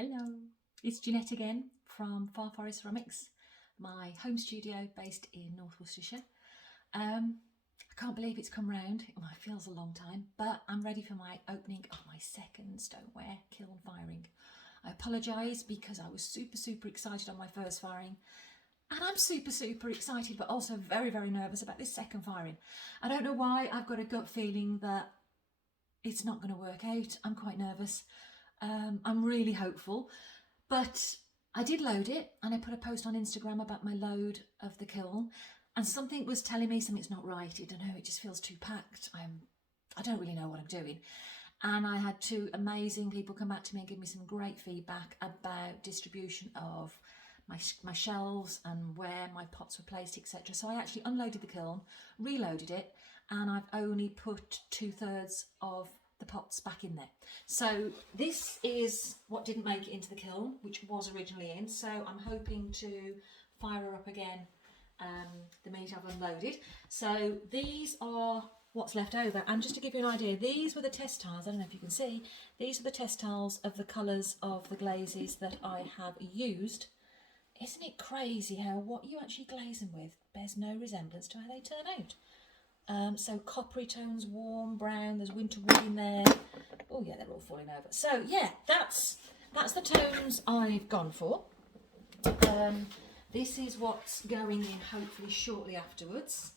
Hello, it's Jeanette again from Far Forest Ceramics, my home studio based in North Worcestershire. I can't believe it's come round. It feels a long time, but I'm ready for my opening of my second stoneware kiln firing. I apologise because I was super excited on my first firing, and I'm super excited but also very nervous about this second firing. I don't know why. I've got a gut feeling that it's not going to work out. I'm quite nervous. I'm really hopeful, but I did load it and I put a post on Instagram about my load of the kiln, and something was telling me something's not right. I don't know, it just feels too packed. I don't really know what I'm doing. And I had two amazing people come back to me and give me some great feedback about distribution of my shelves and where my pots were placed, etc. So I actually unloaded the kiln, reloaded it, and I've only put 2/3 of the pots back in there. So this is what didn't make it into the kiln, which was originally in. So I'm hoping to fire her up again the minute I've unloaded. So these are what's left over, and just to give you an idea, these were the test tiles. I don't know if you can see, these are the test tiles of the colours of the glazes that I have used. Isn't it crazy how what you actually glaze them with bears no resemblance to how they turn out? So coppery tones, warm brown, there's winter wood in there. Oh yeah, they're all falling over. So yeah, that's the tones I've gone for. This is what's going in hopefully shortly afterwards.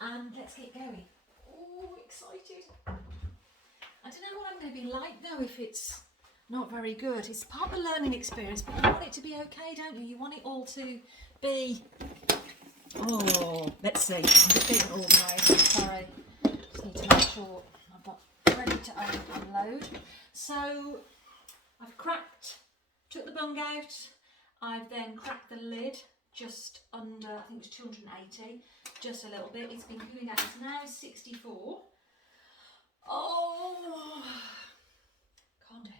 And let's get going. Oh, excited. I don't know what I'm going to be like though if it's not very good. It's part of the learning experience, but you want it to be okay, don't you? You want it all to be... Oh, let's see. I'm just being organised. I'm sorry. Just need to make sure I've got ready to unload. So I've took the bung out. I've then cracked the lid just under, I think it was 280, just a little bit. It's been cooling down. It's now 64. Oh, calm down.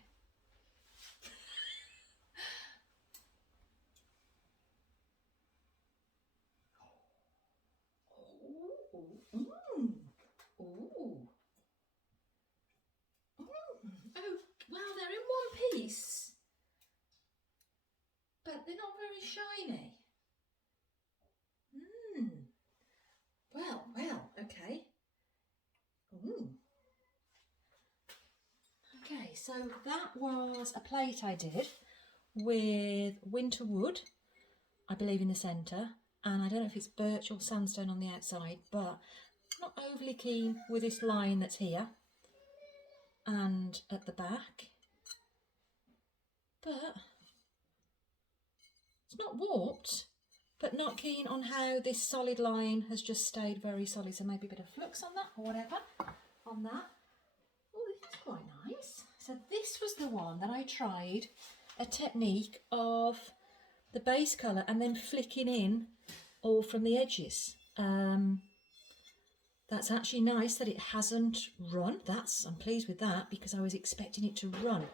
Oh, well, they're in one piece, but they're not very shiny. Well, okay. Okay, so that was a plate I did with winter wood, I believe, in the centre, and I don't know if it's birch or sandstone on the outside, but I'm not overly keen with this line that's here and at the back, but it's not warped, but not keen on how this solid line has just stayed very solid, so maybe a bit of flux on that or whatever on that. Oh, this is quite nice. So this was the one that I tried a technique of the base colour and then flicking in all from the edges. That's actually nice that it hasn't run. I'm pleased with that because I was expecting it to run.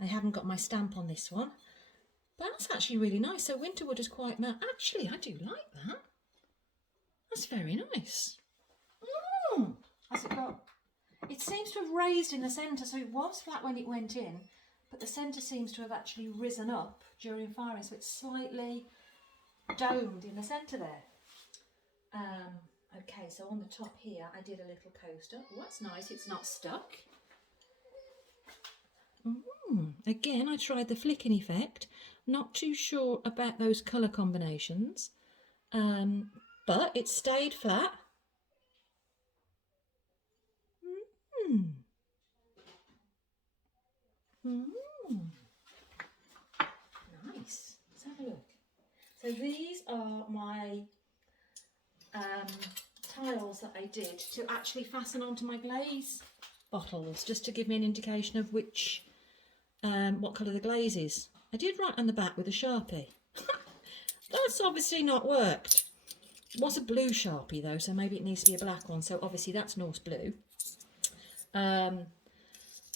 I haven't got my stamp on this one, but that's actually really nice. So winterwood is quite matte. Actually, I do like that. That's very nice. Has it got? It seems to have raised in the centre, so it was flat when it went in, but the centre seems to have actually risen up during firing, so it's slightly domed in the centre there. Okay, so on the top here I did a little coaster. Oh, that's nice, it's not stuck. Again, I tried the flicking effect. Not too sure about those colour combinations, but it stayed flat. Nice. Let's have a look. So these are my tiles that I did to actually fasten onto my glaze bottles, just to give me an indication of which what colour the glaze is. I did write on the back with a Sharpie. That's obviously not worked. It was a blue Sharpie though, so maybe it needs to be a black one. So obviously that's Norse blue.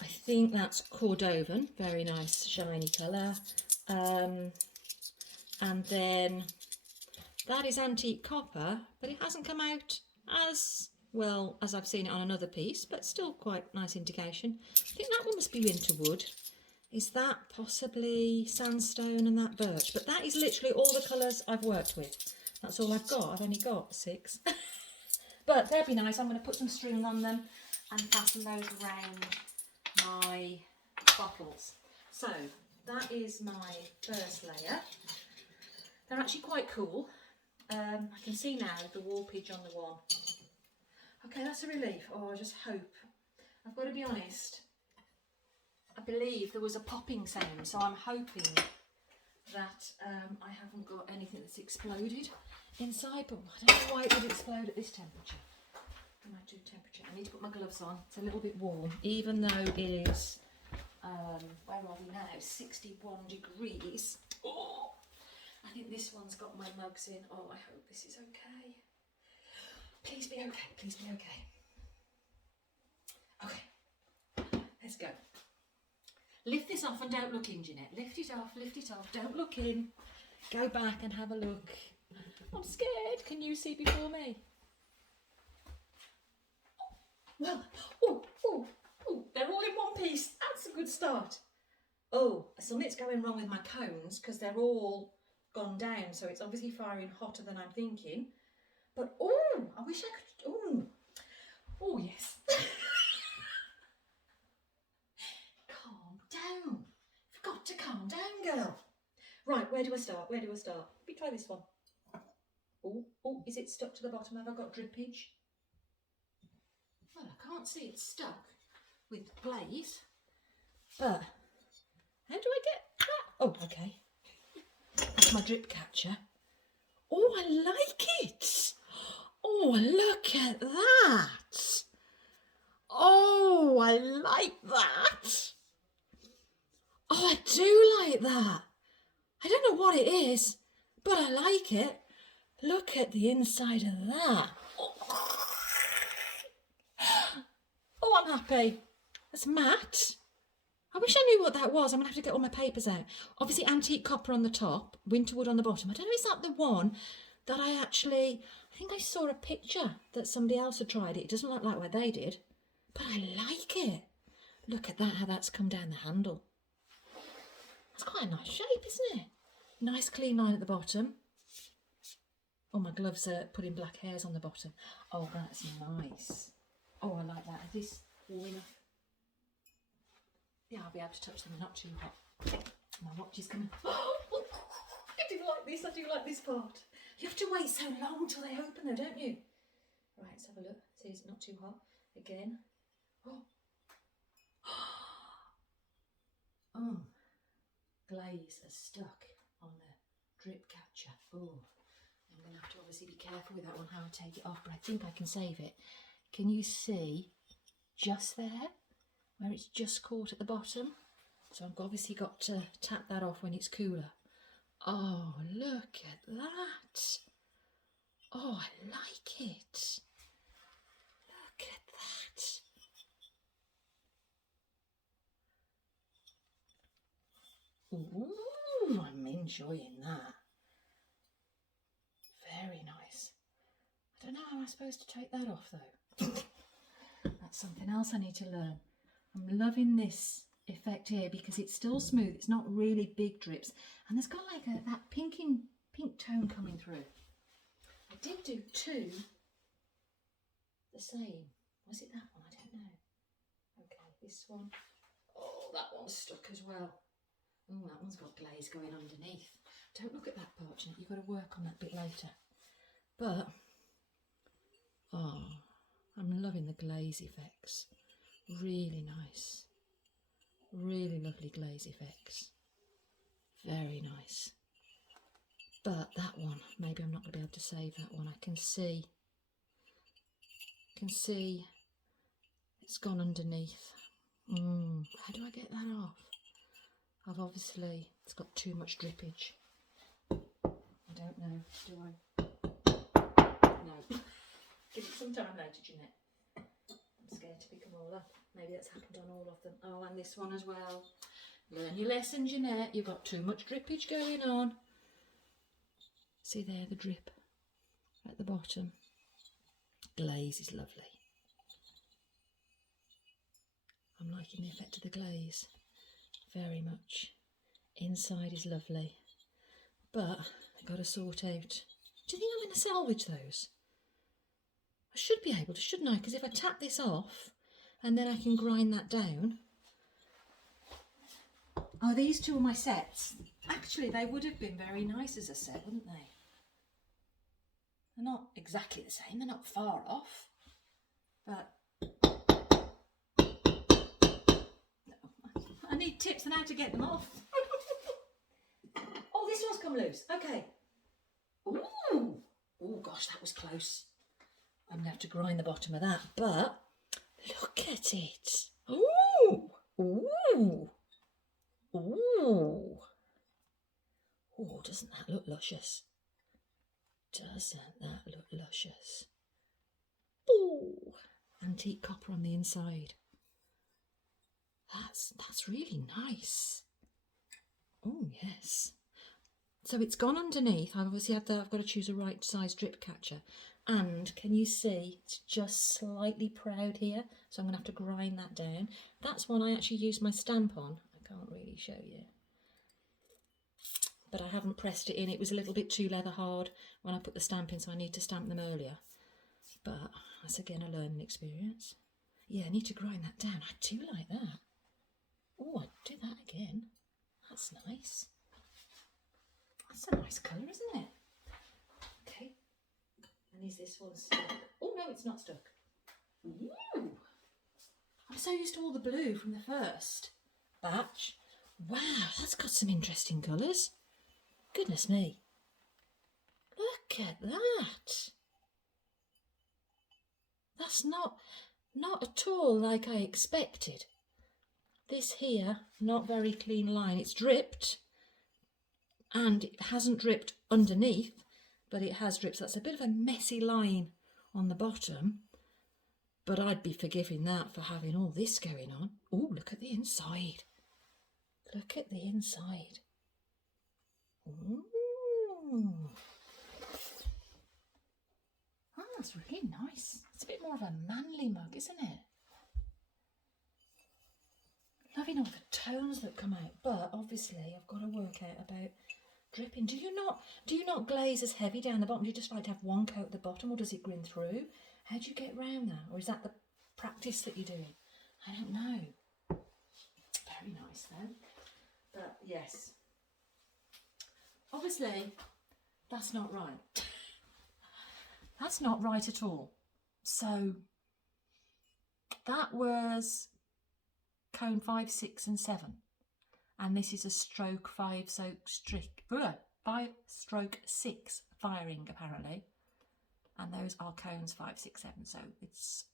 I think that's Cordovan, very nice shiny colour. And then that is antique copper, but it hasn't come out as well as I've seen it on another piece, but still quite nice indication. I think that one must be winter wood. is that possibly sandstone and that birch. But that is literally all the colours I've worked with. That's all I've got. I've only got 6. But they'll be nice. I'm going to put some string on them and fasten those around my bottles. So that is my first layer. They're actually quite cool. I can see now the warpage on the one. Okay, that's a relief. Oh, I just hope. I've got to be honest. I believe there was a popping sound, so I'm hoping that I haven't got anything that's exploded inside, but I don't know why it would explode at this temperature. When I do temperature, I need to put my gloves on. It's a little bit warm, even though it is, where are we now? 61 degrees. Oh, I think this one's got my mugs in. Oh, I hope this is okay. Please be okay, please be okay. Okay, let's go. Lift this off and don't look in, Jeanette. Lift it off, don't look in. Go back and have a look. I'm scared. Can you see before me? Well, oh, they're all in one piece. That's a good start. Oh, something's going wrong with my cones because they're all gone down. So it's obviously firing hotter than I'm thinking. But, oh, I wish I could, oh yes. Calm down. You've got to calm down, girl. Right, where do I start? Let me try this one. Oh, is it stuck to the bottom? Have I got drippage? Well, I can't see it's stuck with glaze. But, how do I get that? Oh, okay. That's my drip catcher. Oh, I like it. Oh, look at that. Oh, I like that. Oh, I do like that. I don't know what it is, but I like it. Look at the inside of that. Oh, I'm happy. That's matte. I wish I knew what that was. I'm going to have to get all my papers out. Obviously, antique copper on the top, winterwood on the bottom. I don't know, is that the one that I think I saw a picture that somebody else had tried it. It doesn't look like what they did, but I like it. Look at that, how that's come down the handle. That's quite a nice shape, isn't it? Nice clean line at the bottom. Oh, my gloves are putting black hairs on the bottom. Oh, that's nice. Oh, I like that. Is this warm enough? Yeah, I'll be able to touch them. They're not too hot. My watch is coming. Oh, I do like this. I do like this part. You have to wait so long till they open though, don't you? Right, let's have a look. See, it's not too hot. Again. Oh. Oh. Glaze is stuck on the drip catcher. Oh. I'm going to have to obviously be careful with that one, how I take it off, but I think I can save it. Can you see just there where it's just caught at the bottom? So I've obviously got to tap that off when it's cooler. Oh, look at that. Oh, I like it. Look at that. Ooh, I'm enjoying that. Very nice. I don't know how I'm supposed to take that off though. That's something else I need to learn. I'm loving this effect here because it's still smooth. It's not really big drips, and there's got like that pink tone coming through. I did do 2 the same. Was it that one? I don't know. Okay, this one. Oh, that one's stuck as well. Oh, that one's got glaze going underneath. Don't look at that part, Jeanette. You've got to work on that bit later. But, oh, I'm loving the glaze effects. Really nice. Really lovely glaze effects. Very nice. But that one, maybe I'm not going to be able to save that one. I can see it's gone underneath. How do I get that off? It's got too much drippage. I don't know, do I? No. Give it some time later, Jeanette. I'm scared to pick them all up. Maybe that's happened on all of them. Oh, and this one as well. Learn your lesson, Jeanette. You've got too much drippage going on. See there, the drip at the bottom. Glaze is lovely. I'm liking the effect of the glaze. very much. Inside is lovely. But I've got to sort out. Do you think I'm going to salvage those? I should be able to, shouldn't I? Because if I tap this off and then I can grind that down. Oh, these two are my sets. Actually, they would have been very nice as a set, wouldn't they? They're not exactly the same. They're not far off. But I need tips on how to get them off. Oh, this one's come loose. Okay. Ooh. Oh, gosh, that was close. I'm going to have to grind the bottom of that. But look at it. Ooh. Ooh. Ooh. Oh, doesn't that look luscious? Doesn't that look luscious? Ooh. Antique copper on the inside. That's really nice. Oh, yes. So it's gone underneath. I've obviously I've got to choose a right size drip catcher. And can you see it's just slightly proud here? So I'm going to have to grind that down. That's one I actually used my stamp on. I can't really show you. But I haven't pressed it in. It was a little bit too leather hard when I put the stamp in, so I need to stamp them earlier. But that's again a learning experience. Yeah, I need to grind that down. I do like that. Oh, I'd do that again. That's nice. That's a nice colour, isn't it? Okay. And is this one stuck? Oh, no, it's not stuck. Ooh. I'm so used to all the blue from the first batch. Wow, that's got some interesting colours. Goodness me. Look at that. That's not at all like I expected. This here, not very clean line. It's dripped and it hasn't dripped underneath, but it has dripped. So that's a bit of a messy line on the bottom, but I'd be forgiving that for having all this going on. Oh, look at the inside. Look at the inside. Ooh. Oh, that's really nice. It's a bit more of a manly mug, isn't it? Loving all the tones that come out, but obviously I've got to work out about dripping. Do you not glaze as heavy down the bottom? Do you just like to have one coat at the bottom, or does it grin through? How do you get around that? Or is that the practice that you're doing? I don't know. Very nice though. But yes, obviously that's not right. That's not right at all. So that was cone 5, 6 and 7, and this is a stroke 5 stroke 6 firing apparently, and those are cones 5, 6, 7, so it's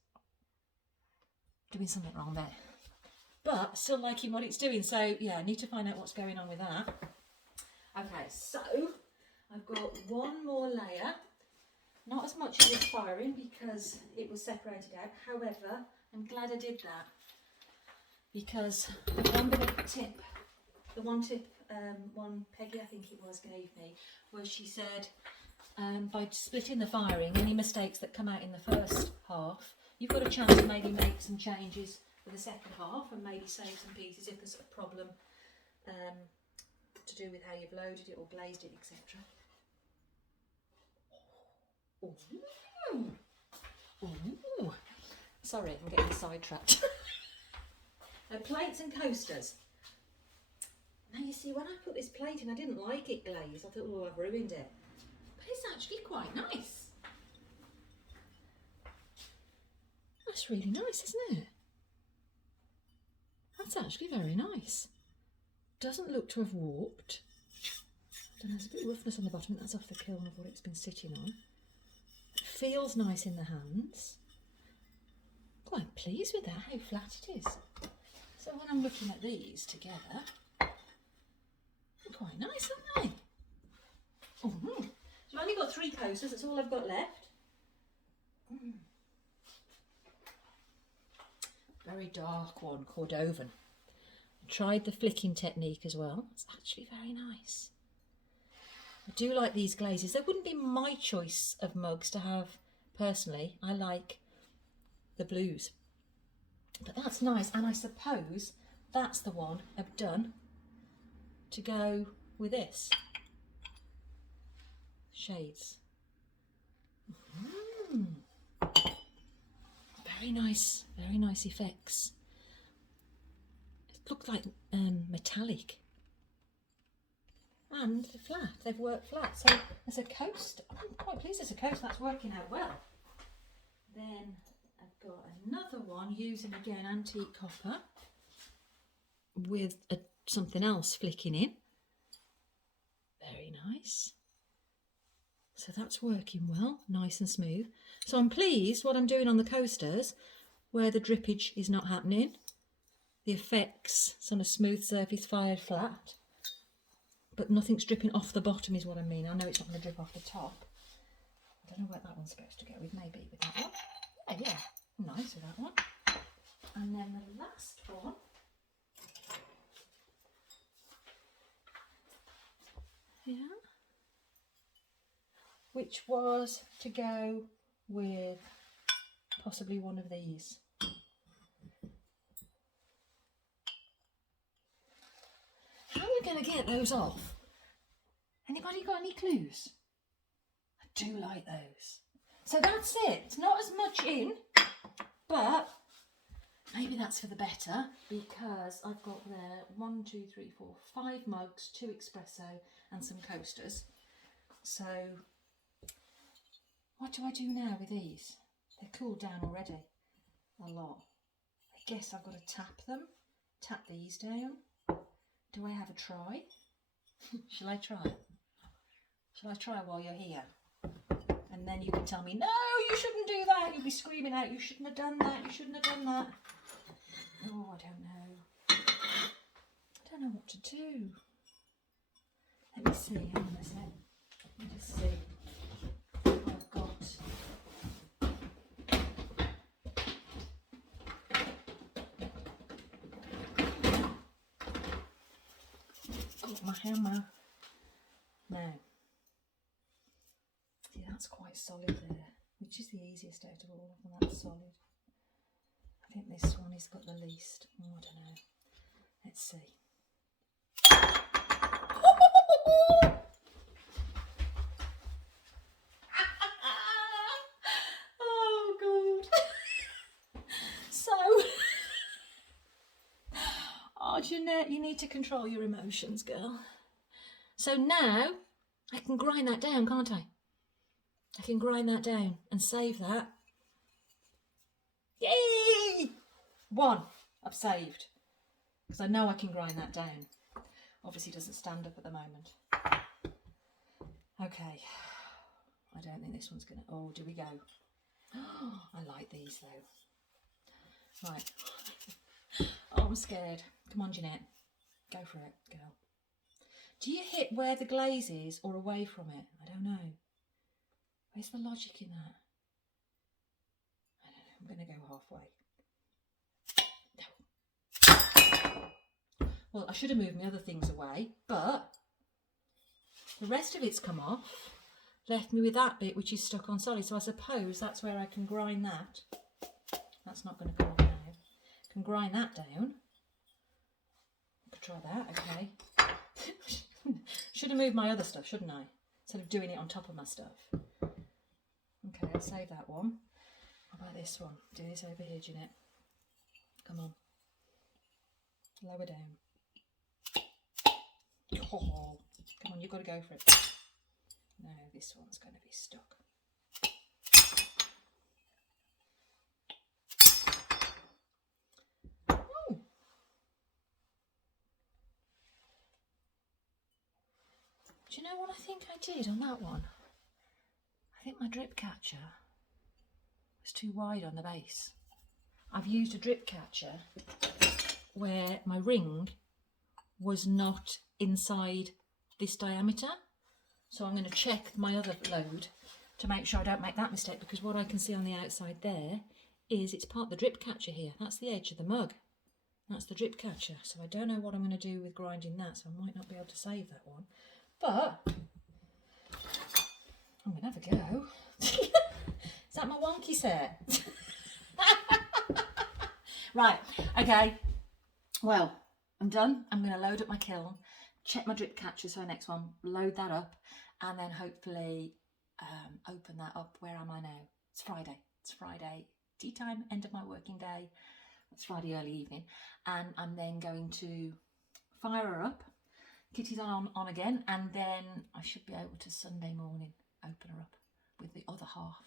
doing something wrong there, but still liking what it's doing. So yeah, I need to find out what's going on with that. Okay, so I've got one more layer, not as much as it's firing because it was separated out. However, I'm glad I did that, because the one bit of tip, one Peggy I think it was gave me, was she said by splitting the firing, any mistakes that come out in the first half, you've got a chance to maybe make some changes for the second half and maybe save some pieces if there's a problem to do with how you've loaded it or glazed it, etc. Ooh. Ooh. Sorry, I'm getting sidetracked. Plates and coasters. Now you see, when I put this plate in, I didn't like it glazed. I thought, oh, I've ruined it. But it's actually quite nice. That's really nice, isn't it? That's actually very nice. Doesn't look to have warped. I don't know, there's a bit of roughness on the bottom. That's off the kiln of what it's been sitting on. It feels nice in the hands. Quite pleased with that, how flat it is. So when I'm looking at these together, they're quite nice, aren't they? So I've only got 3 coasters, that's all I've got left. Very dark one, Cordovan. I tried the flicking technique as well. It's actually very nice. I do like these glazes. They wouldn't be my choice of mugs to have personally. I like the blues. But that's nice, and I suppose that's the one I've done to go with this. Shades. Very nice effects. It looked like metallic. And they're flat, they've worked flat. So as a coast, I'm quite pleased as a coast, that's working out well. Then I've got another one using, again, antique copper with something else flicking in. Very nice. So that's working well, nice and smooth. So I'm pleased what I'm doing on the coasters, where the drippage is not happening. The effects, it's on a smooth surface, fired flat. But nothing's dripping off the bottom is what I mean. I know it's not going to drip off the top. I don't know where that one's supposed to go with, maybe with that one. Yeah, nice with that one. And then the last one, yeah, which was to go with possibly one of these. How are we going to get those off? Anybody got any clues? I do like those. So that's it. It's not as much in, but maybe that's for the better, because I've got there 1, 2, 3, 4, 5 mugs, 2 espresso and some coasters. So what do I do now with these? They're cooled down already a lot. I guess I've got to tap these down. Do I have a try? Shall I try? Shall I try while you're here? And then you can tell me, no, you shouldn't do that. You'll be screaming out, you shouldn't have done that. You shouldn't have done that. Oh, I don't know. I don't know what to do. Let me see. Hang on a sec. Let me just see what I've got. Got my hammer. Now, see, that's quite solid there, which is the easiest out of all of them. That's solid. I think this one has got the least. Oh, I don't know. Let's see. Oh, God. So, oh, Jeanette, you need to control your emotions, girl. So now I can grind that down, can't I? I can grind that down and save that. Yay! 1 I've saved, because I know I can grind that down. Obviously doesn't stand up at the moment. Okay, I don't think this one's gonna, oh, do we go? Oh, I like these though. Right. Oh, I'm scared. Come on, Jeanette, go for it, girl. Do you hit where the glaze is or away from it? I don't know. Where's the logic in that? I don't know. I'm going to go halfway. No. Well, I should have moved my other things away, but the rest of it's come off, left me with that bit which is stuck on solid. So I suppose that's where I can grind that. That's not going to come off now. I can grind that down. I could try that, okay. Should have moved my other stuff, shouldn't I? Instead of doing it on top of my stuff. Okay, I'll save that one. How about this one? Do this over here, Jeanette. Come on. Lower down. Oh, come on, you've got to go for it. No, this one's going to be stuck. Oh. Do you know what I think I did on that one? I think my drip catcher was too wide on the base. I've used a drip catcher where my ring was not inside this diameter. So I'm going to check my other load to make sure I don't make that mistake, because what I can see on the outside there is it's part of the drip catcher here. That's the edge of the mug. That's the drip catcher. So I don't know what I'm going to do with grinding that, so I might not be able to save that one. But I'm going to have a go. Is that my wonky set? Right, okay. Well, I'm done. I'm going to load up my kiln, check my drip catchers for the next one, load that up, and then hopefully open that up. Where am I now? It's Friday. It's Friday tea time, end of my working day. It's Friday early evening, and I'm then going to fire her up. Kitty's on again, and then I should be able to Sunday morning open her up with the other half,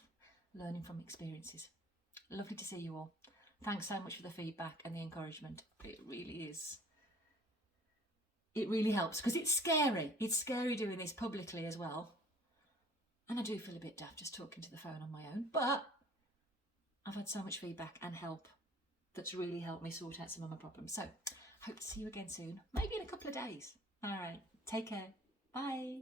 learning from experiences. Lovely to see you all. Thanks so much for the feedback and the encouragement. It really is. It really helps, because it's scary. It's scary doing this publicly as well. And I do feel a bit daft just talking to the phone on my own, but I've had so much feedback and help that's really helped me sort out some of my problems. So hope to see you again soon, maybe in a couple of days. All right, take care. Bye.